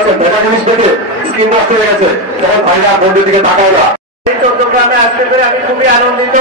আছেন দেখা জিনিস দেখে স্ক্রিন নষ্ট হয়ে গেছে, তখন ভাইরা বোর্ডের দিকে তাকায় না। এই চট্টগ্রামে আসতে পেরে আমি খুবই আনন্দিত।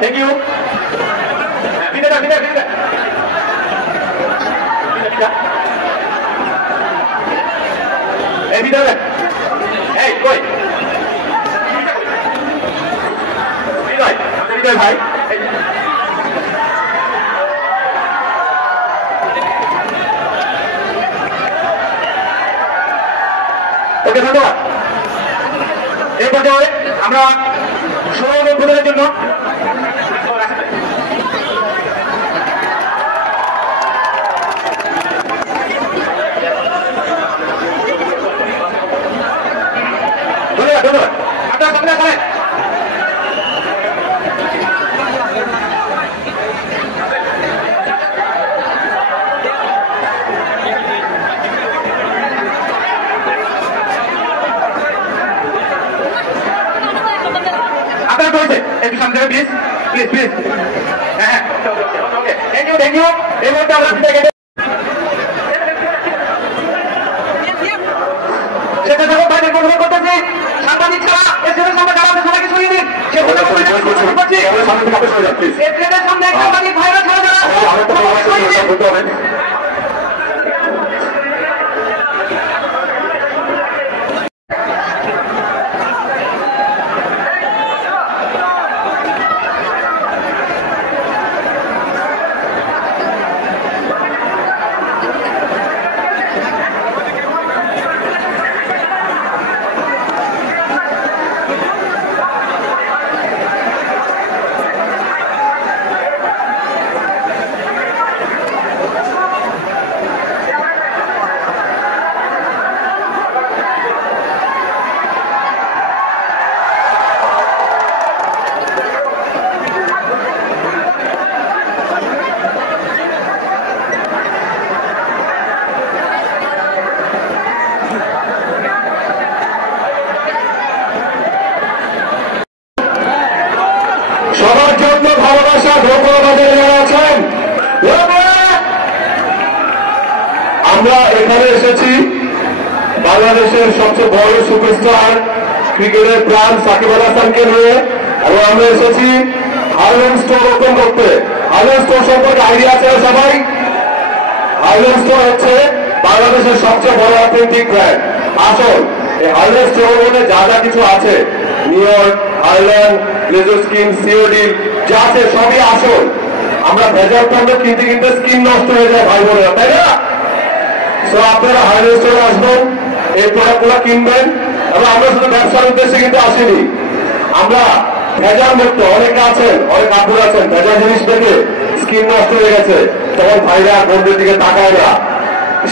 Thank you. Hey, koi. ভাই ওকে ধন্যবাদ। এই পর্যায়ে আমরা সৌরভের জন্য ধন্যবাদ ধন্যবাদ আপনার সামনে আসেন। আপনার বলছে একটু সামনে প্লিজ প্লিজ প্লিজ। হ্যাঁ okay thank you thank you. এই মুহূর্তে আমরা সেটা যখন বাইরে গ্রহণ করতেছি সাংবাদিক ছাড়া এসের সামনে দাঁড়াতে সবাইকে সরিয়ে দিন। সে ট্রেনের সামনে সাংবাদিক ভাইরা ছাড়া যারা আমরা এখানে এসেছি বাংলাদেশের সবচেয়ে বড় সুপারস্টার ক্রিকেটের প্রাণ সাকিব আল হাসানকে নিয়ে, এবং আমরা এসেছি হারল্যান্ড স্টোর ওপেন করতে। হারল্যান্ড স্টোর সম্পর্কে আইডিয়া আছে সবাই? হারল্যান্ড স্টোর হচ্ছে বাংলাদেশের সবচেয়ে বড় অথেন্টিক ব্র্যান্ড। আসল এই হারল্যান্ড স্টোর মধ্যে যা যা কিছু আছে, New York, Harland, laser skin, COD যা আছে সবই আসল। আমরা ভেজাল পণ্য কিনতে কিনতে স্কিন নষ্ট হয়ে যায় ভাই বোনেরা, তাই না? সো আপনারা হারল্যান্ড স্টোরে আসবেন, এই প্রোডাক্টগুলো কিনবেন। এবং আমরা শুধু ব্যবসার উদ্দেশ্যে কিন্তু আসিনি, আমরা ভেজাল মুক্ত। অনেকে আছেন, অনেক আপুর আছেন ভেজাল জিনিস দেখে স্কিন নষ্ট হয়ে গেছে, তখন ভাইরা বোনদের দিকে তাকায় না।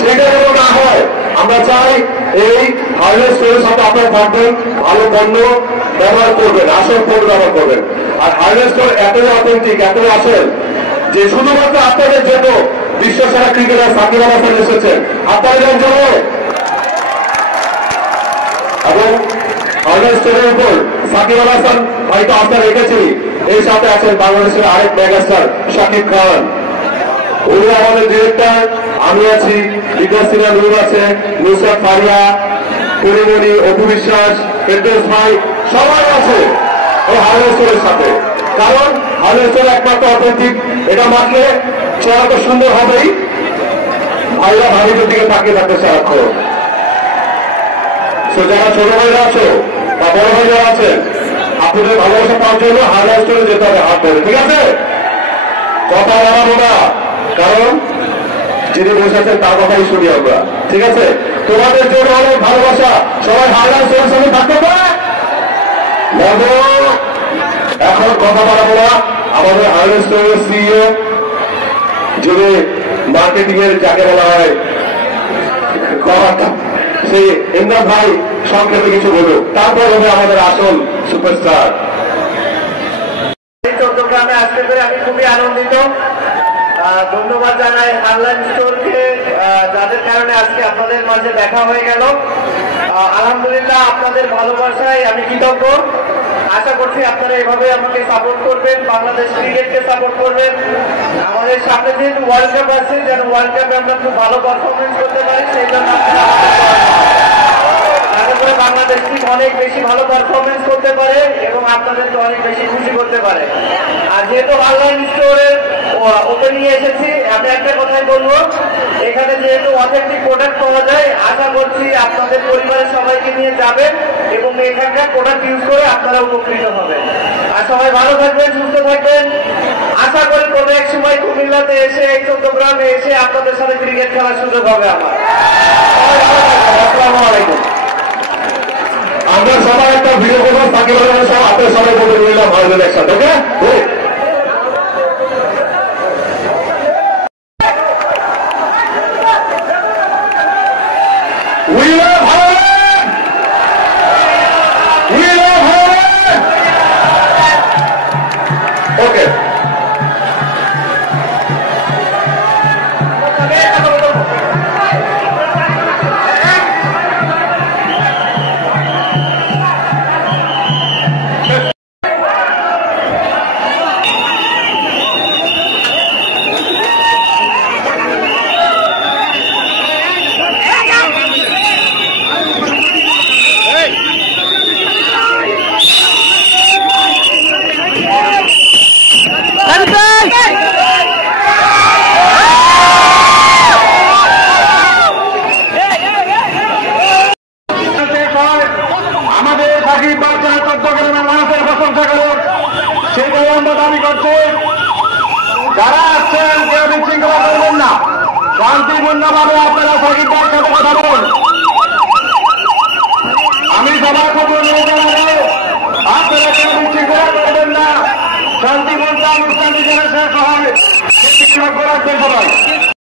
সেটা যেন না হয়, আমরা চাই এই হারল্যান্ড স্টোরের সাথে আপনারা থাকবেন, ভালো পণ্য ব্যবহার করবেন, আসল পণ্য ব্যবহার করবেন। আর হারল্যান্ড স্টোর এতই অথেন্টিক, এতই আসল যে শুধুমাত্র আপনাদের জন্য বিশ্বসেরা ক্রিকেটার সাকিব আল হাসান এসেছেন আপনাদের জন্য। এবং হারল্যান্ড স্টোরের উপর সাকিব আল হাসান হয়তো আস্থা রেখেছি। এই সাথে আছেন বাংলাদেশের আরেক মেগাস্টার শাকিব খান, উনি আমাদের ডিরেক্টর। আমি আছি, বিকাশ সিনহা নূর আছে, নুসরাত ফারিয়া, পরিমণি, অপু বিশ্বাস, ফেরদৌস ভাই, সবাই আছে এই হারল্যান্ড স্টোরের সাথে। কারণ হারল্যান্ড স্টোর একমাত্র অথেন্টিক, এটা মাত্রে চেহারা তো সুন্দর হবেই, ভাইরা ভাবিদের দিকে তাকিয়ে থাকতে সারাক্ষণ। তো যারা ছোট ভাইরা আছো বা বড় ভাইরা আছেন, আপনাদের ভালোবাসা পাওয়ার জন্য হারল্যান্ড স্টোরে যেতে হবে হাত ধরে, ঠিক আছে? কথা বাড়াবো না, কারণ যিনি বসে আছেন তার কথাই শুনি আমরা, ঠিক আছে? তোমাদের জন্য অনেক ভালোবাসা, সবাই হারল্যান্ড স্টোরের সঙ্গে থাকতে পারে। এখন কথা বাড়াবো না, আমাদের হারল্যান্ড স্টোরের সিইও, যিনি মার্কেটিং এর যাকে বলা হয় সেই ইমরান ভাই, সংক্ষেপে কিছু বলুক, তারপর হবে আমাদের আসল সুপারস্টার। চট্টগ্রামে আসতে পেরে আমি খুবই আনন্দিত। ধন্যবাদ জানাই হারল্যান্ড স্টোরকে, যাদের কারণে আজকে আপনাদের মাঝে দেখা হয়ে গেল। আলহামদুলিল্লাহ, আপনাদের ভালোবাসায় আমি কৃতজ্ঞ। আশা করছি আপনারা এভাবে আমাকে সাপোর্ট করবেন, বাংলাদেশ ক্রিকেটকে সাপোর্ট করবেন। আমাদের সামনে যেহেতু ওয়ার্ল্ড কাপ আছে, যেন ওয়ার্ল্ড কাপে আমরা খুব ভালো পারফরমেন্স করতে পারি, সেই জন্য যাতে করে বাংলাদেশ টিম অনেক বেশি ভালো পারফরমেন্স করতে পারে এবং আপনাদেরকে অনেক বেশি খুশি করতে পারে। আর যেহেতু হারল্যান্ড স্টোরের ওপেনিং এসেছি, আমি একটা কথাই বলবো, এখানে যেহেতু অথেন্টিক প্রোডাক্ট পাওয়া যায়, আশা করছি আপনাদের পরিবারের সবাইকে নিয়ে যাবেন এবং এখানকার প্রোডাক্ট ইউজ করে আপনারা উপকৃত হবেন। আর সবাই ভালো থাকবেন, সুস্থ থাকবেন। আশা করি কোনো এক সময় কুমিল্লাতে এসে, এই চট্টগ্রামে এসে আপনাদের সাথে ক্রিকেট খেলার সুযোগ হবে আমার। আসসালামু আলাইকুম। আমরা সবাই একটা ভিডিও করবো, সাকিব আল হাসান আপনার সবাই বলতে বললাম ভাইদের একসাথে, ওকে? Okay. আমাদের সাকিব বাচ্চারা চট্টগ্রামের মানুষের প্রশংসা করুন, সেটাই আমরা দাবি করছি। যারা আসছেন কেউ বিশৃঙ্খলা করবেন না, শান্তিপূর্ণভাবে আপনারা সাকিব ভাইয়ের সাথে কথা বলুন। আমি সবার খুব অনুরোধ জানাবো, আপনারা কেউ বিশৃঙ্খলা করবেন না, শান্তিপূর্ণ অনুষ্ঠানটি যেন শেষ হয়, সবাই